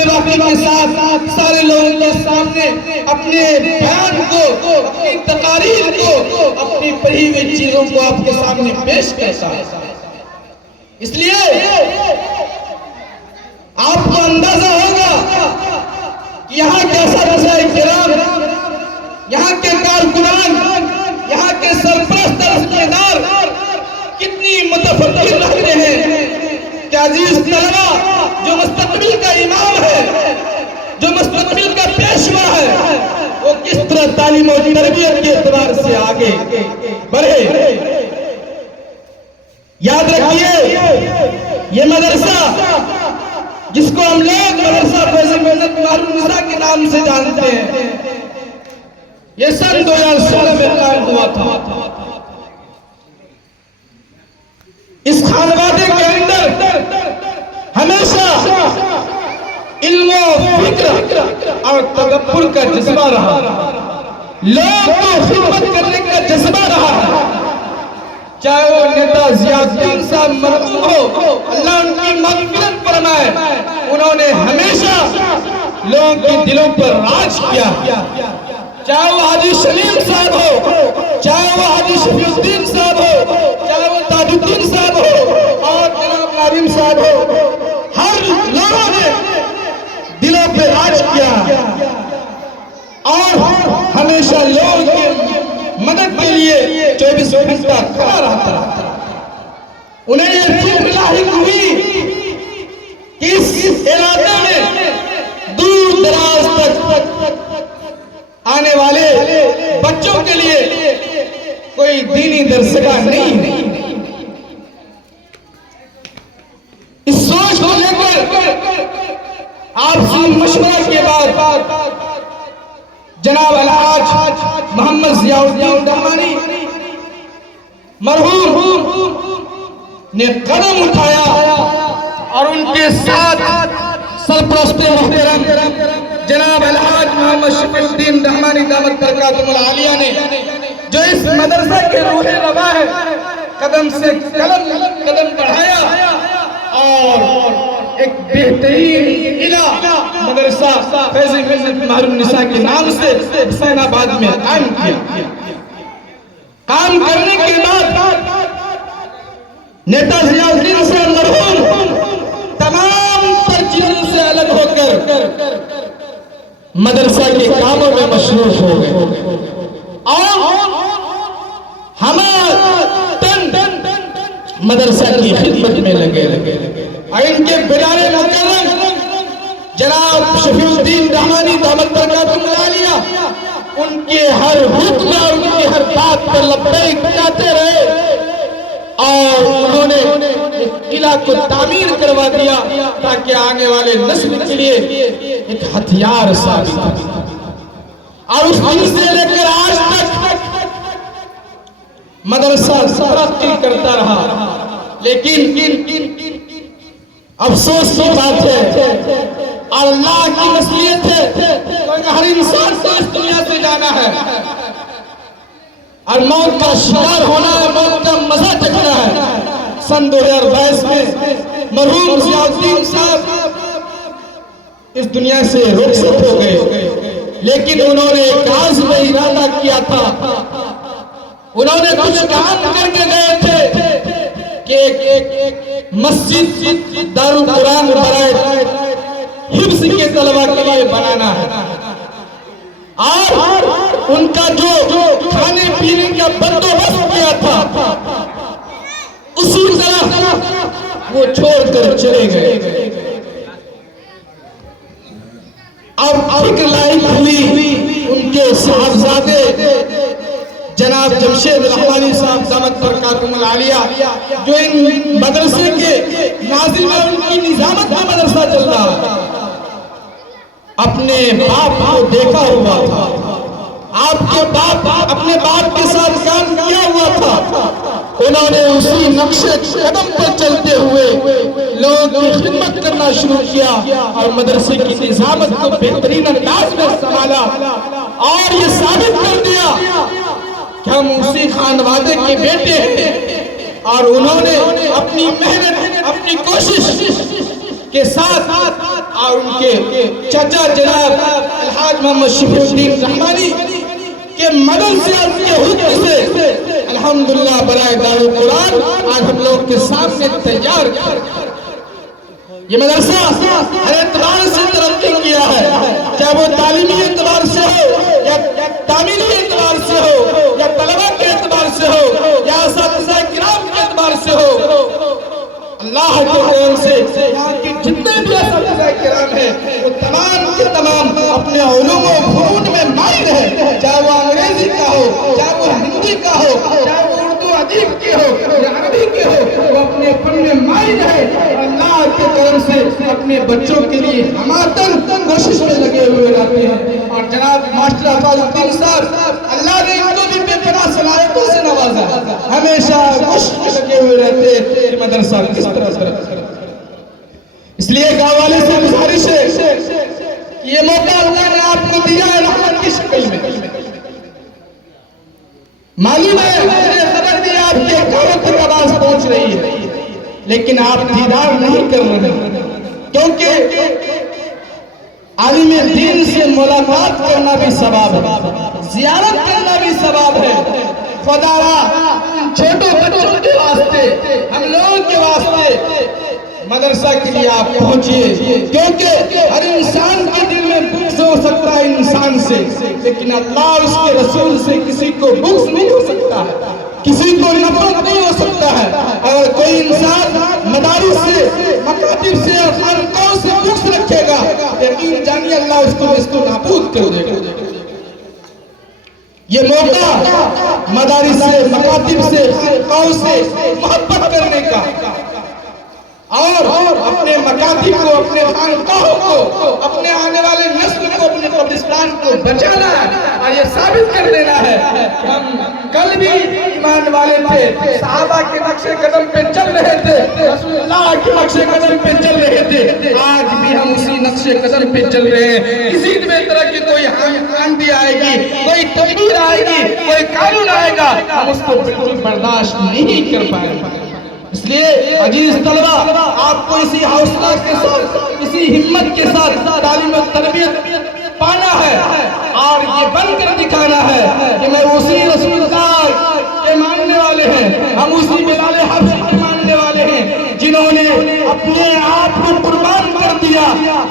बेबाकी के साथ सारे लोगों के सामने अपने बयान को, अपनी तकारीर को, अपनी पढ़ी हुई चीजों को आपके सामने पेश करता है। इसलिए आपको अंदाजा होगा कि यहाँ के सदस्ये किराम, यहाँ के कारकुनान, यहाँ के सरपरस्त रिश्तेदार कितनी मुतफक्किर रखते हैं। क्या अजीज तलबा, जो मुस्तकबिल का इमाम है, जो मुस्तकबिल का पेशवा है, वो किस तरह तालीम और तरबियत के एतबार से आगे बढ़े। याद रखिए, ये मदरसा जिसको हम लोग मदरसा फैज़ मेहनत मारून निसा के नाम से जानते हैं, ये सन 2016 में कायम हुआ था। इस खानवादे के अंदर हमेशा इल्म फिक्र और तगब्बुर का जज्बा रहा, लोगों को खिदमत करने का जज्बा रहा। चाहे वो नेता ज़ियाउद्दीन साहब मरहूम हो, अल्लाह उनकी मग़फ़िरत फरमाए, उन्होंने हमेशा लोगों के दिलों पर राज किया। चाहे वो हाजी सलीम साहब हो, चाहे वो हाजी शफीउद्दीन साहब हो, चाहे वो ताजुद्दीन साहब हो और जनाब नादिम साहब हो, हर लोगों ने दिलों पे राज किया और हमेशा लोगों की मदद के लिए 24 घंटा खड़ा रहता। उन्हें ये फिक्र लाहिक हुई कि इस इलाके में दूर दराज तक आने वाले बच्चों के लिए कोई दीनी दरसगाह नहीं। इस सोच को लेकर आपसी मशवरा के बाद जनाब अलहाज मोहम्मद ज़ियाउद्दीन रहमानी मरहूम ने कदम उठाया और उनके साथ सरपरस्त मोहतरम जनाब अलहाज मोहम्मद शफीउद्दीन रहमानी दामत बरकातुहुल आलिया ने, जो इस मदरसा के रूहे रवा है, कदम से कदम बढ़ाया और एक बेहतरीन इला मदरसा फैज़ मेहनत मारून निसा के नाम से हुसैनाबाद में कायम किया। काम करने के बाद नेता ज़ियाउद्दीन साहब मरहूम तमाम तर चीजों से अलग होकर मदरसा के कामों में मशरूफ हो गए और हमारे तन मदरसा की खिदमत में लगे। और इनके बिलारे मुकर्रम जनाब शफीउद्दीन रहमानी दामत बरकातुहुल आलिया उनके हर हुक्म और उनकी हर बात पर लब्बैक कहते रहे और उन्होंने किला को तामीर करवा दिया ताकि आने वाले नस्ल के लिए एक हथियार साबित हो। और उस दिन से लेकर आज तक मदरसा तरक्की करता रहा। लेकिन अफसोस की बात है और अल्लाह की नसीहत है, हर इंसान को इस दुनिया से जाना है और मौत का शिकार होना है, मौत का मजा चखना है। सन 2022 में मरहूम ज़ियाउद्दीन साहब इस दुनिया से रुखसत हो गए, लेकिन उन्होंने एक आज़म इरादा किया था। उन्होंने कुछ काम करके गए थे कि एक मस्जिद दारुल कुरान बराए हिफ्ज़ के तलबा के लिए बनाना है और उनका जो खाने पीने का बंदोबस्त किया था उसी तरह वो छोड़कर चले गए। अब फिक्र लायक हुई उनके साहबजादे जनाब जमशेद रहमानी साहब दामत बरकातुहुल आलिया, जो इन मदरसे के नाज़िम में उनकी निज़ामत में मदरसा चल रहा है, अपने बाप को देखा हुआ था। आपके बाप अपने बाप के साथ काम किया हुआ था। उन्होंने उसी नक्शे कदम पर चलते हुए लोगों की खिदमत करना शुरू किया और मदरसे की निज़ामत को बेहतरीन अंदाज में संभाला और ये साबित कर दिया कि हम उसी खानवादे के बेटे हैं। और उन्होंने अपनी मेहनत, अपनी कोशिश के साथ और उनके चाचा जनाब अलहाज मोहम्मद शफीउद्दीन रहमानी के मदद से, उनके हुक्म से अल्हम्दुलिल्लाह बराए दारुल कुरान आज हम लोग के सामने तैयार ये मदरसा हर एतबार से तरक्की किया है, चाहे वो तालीमी एतबार से हो या तामीली एतबार से हो या तलबा के एतबार से हो या असातिज़ा किराम के एतबार से हो। अल्लाह के करम से यहाँ के जितने भी असातिज़ा किराम हैं वो तमाम के तमाम अपने उलूम व फनून में माहिर है, चाहे वो अंग्रेजी का हो, चाहे वो हिंदी का हो, चाहे वो उर्दू अदीब के हो या अरबी के हो, वो अपने फन में माहिर है। अल्लाह के करम से अपने बच्चों के लिए हमातन कोशिश में लगे हुए रहते हैं। और जनाब मास्टर अफाजुद्दीन साहब अल्लाह ने इनको भी बेपनाह सलाहियतों से नवाजा, हमेशा कोशिश में लगे हुए रहते हैं कि मदरसा किस तरह से। इसलिए गाँव वाले से गुजारिश है, ये मौका अल्लाह ने आपको दिया है रहमत की शक्ल में। मालूम है मुझे खबर दी आपके कानों तक आवाज पहुंच रही है, लेकिन आप दीदार नहीं कर रहे, क्योंकि आलिम दीन से मुलाकात करना भी सवाब है, जियारत करना भी सवाब है। खुदारा छोटे बच्चों के वास्ते, हम लोगों के वास्ते मदरसा के लिए आप पहुंचिए, क्योंकि हर इंसान के दिल में बुग़्ज़ हो सकता है इंसान से, लेकिन अल्लाह उसके रसूल से किसी को बुग़्ज़ नहीं हो सकता है, किसी को नफरत नहीं हो सकता है। अगर कोई इंसान मदारिस से, मकातिब से और खानकाहों से बुग़्ज़ रखेगा, यकीन जानिए अल्लाह उसको नाबूद कर देगा। ये मौका मदारिस से, मकातिब से, खानकाहों से मोहब्बत करने का और अपने मकातिब को, अपने खानकाहों को, अपने आने वाले नस्ल को, अपने कब्रिस्तान को बचाना है और ये साबित कर देना है कि हम कल भी ईमान वाले थे, सहाबा के नक्शे कदम पे चल रहे थे, रसूलुल्लाह के नक्शे कदम पे चल रहे थे, आज भी हम उसी नक्शे कदम पे चल रहे हैं। किसी भी तरह की कोई आंधी आएगी, कोई तकदीर आएगी, कोई कानून आएगा, हम उसको बिल्कुल बर्दाश्त नहीं कर पाएंगे। इसलिए अजीज तलबा, आपको इसी हौसला के साथ, इसी हिम्मत के साथ तालीम और तरबियत पाना है और ये बनकर दिखाना है कि मैं उसी रसूलुल्लाह के मानने वाले हैं, हम उसी बिलाल हबशी के मानने वाले हैं जिन्होंने अपने आप को कुर्बान कर दिया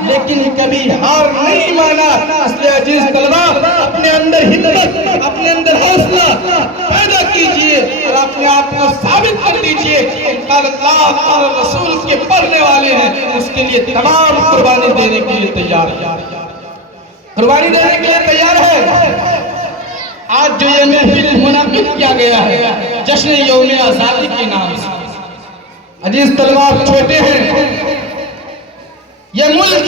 लेकिन कभी हार नहीं माना। इसलिए अजीज तलबा, अपने अंदर हिम्मत, अपने अंदर हौसला पैदा कीजिए और अपने आप को साबित कर दीजिए अल्लाह रसूल के पढ़ने वाले हैं, उसके लिए तमाम कुर्बानी देने के लिए तैयार है, कुर्बानी देने के लिए तैयार है। आज जो ये महफिल मुनाकिद किया गया है जश्न यौम आजादी के नाम से, अजीज तलबा आप छोटे हैं, ये मुल्क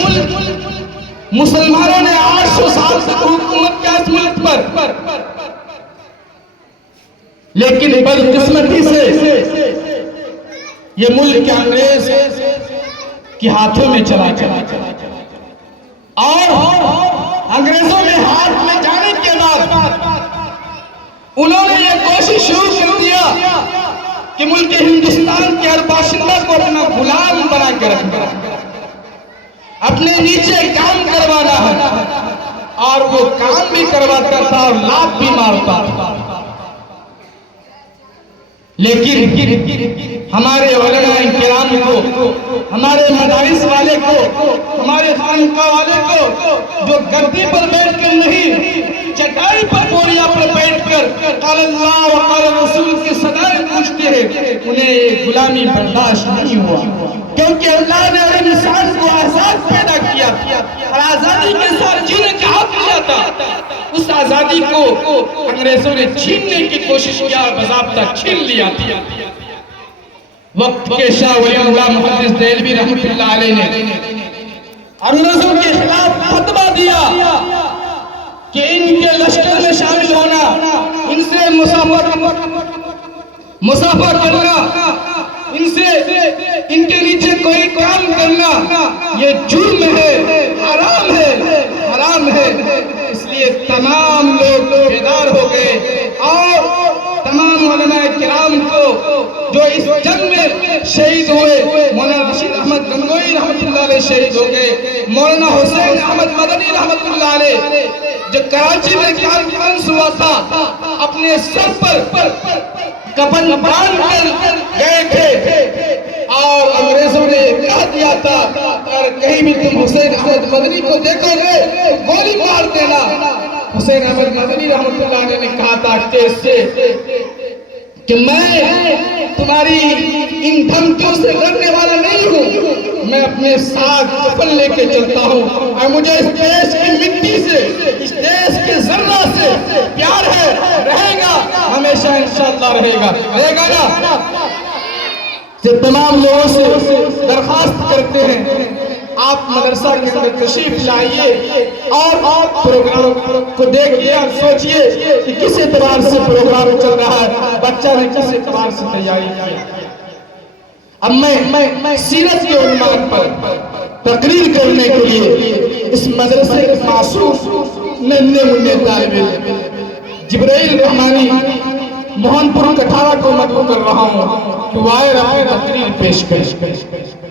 मुसलमानों ने 800 साल तक हुकूमत किया इस मुल्क पर, लेकिन बदकिस्मती से ये मुल्क अंग्रेज के हाथों में चला गया और अंग्रेजों में हाथ में जाने के बाद उन्होंने ये कोशिश शुरू कर दिया कि मुल्क हिंदुस्तान के हर बाशिंदा को अपना गुलाम बना के रखना, अपने नीचे काम करवाना है और वो काम भी करवाता था और लात भी मारता था। लेकिन हमारे उलमाए किराम को, हमारे मदारिस वाले को, हमारे खानका वाले को जो गद्दी पर बैठकर नहीं, चटाई पर बोरिया पर बैठकर अल्लाह व क़ाल रसूल की सदाएं पूछते हैं, उन्हें गुलामी बर्दाश्त नहीं हुआ, क्योंकि अल्लाह ने हर इंसान को आजाद पैदा किया और आजादी के साथ जीने का हक दिया था। उस आजादी को अंग्रेजों ने छीनने की कोशिश किया, बाज़ाब्ता छीन लिया था। वक्त के शाह वलीउल्लाह मुहद्दिस देलवी रहमतुल्लाह अलैह ने अंग्रेजों के खिलाफ फतवा दिया कि इनके लश्कर में शामिल होना, इनसे मुसाफा करना, इनसे इनके नीचे कोई काम करना ये जुर्म है, हराम है, हराम है। इसलिए तमाम लोग बेदार हो गए और तमाम उलमाए किराम को जो इस जंग में शहीद हुए, मौलाना रशीद अहमद गंगोई रहमतुल्लाह अलैह शहीद हो गए, मौलाना हुसैन अहमद मदनी रहमतुल्लाह अलैह जो कराची में कॉन्फ्रेंस हुआ था अपने सर पर कफन बांध कर गए थे और अंग्रेजों ने कह दिया था और कहीं भी तुम हुसैन अहमद मदनी को देखोगे तो गोली मार देना। हुसैन अहमद मदनी रहमतुल्लाह अलैह ने कहा था केस से कि मैं तुम्हारी इन धमकियों से डरने वाला नहीं हूँ, मैं अपने साथ कफन लेके चलता हूँ और मुझे इस देश की मिट्टी से, इस देश के जर्रा से प्यार है, रहेगा हमेशा इंशाअल्लाह रहेगा ना। से तमाम लोगों से दरखास्त करते हैं आप मदरसा के अंदर तशरीफ लाइए और प्रोग्राम को देखिए और सोचिए कि किस एतबार से प्रोग्राम चल रहा है, बच्चा ने किस एतबार से तैयारी की। अब मैं सीरत के उन्माद पर तकरीर करने के लिए इस मदरसे के मासूम नन्हे मुन्ने तालिबे जिब्राइल रहमानी मोहनपुर कठारा को मदबू कर रहा हूँ कि वायर अपनी तकरीर पेश कर।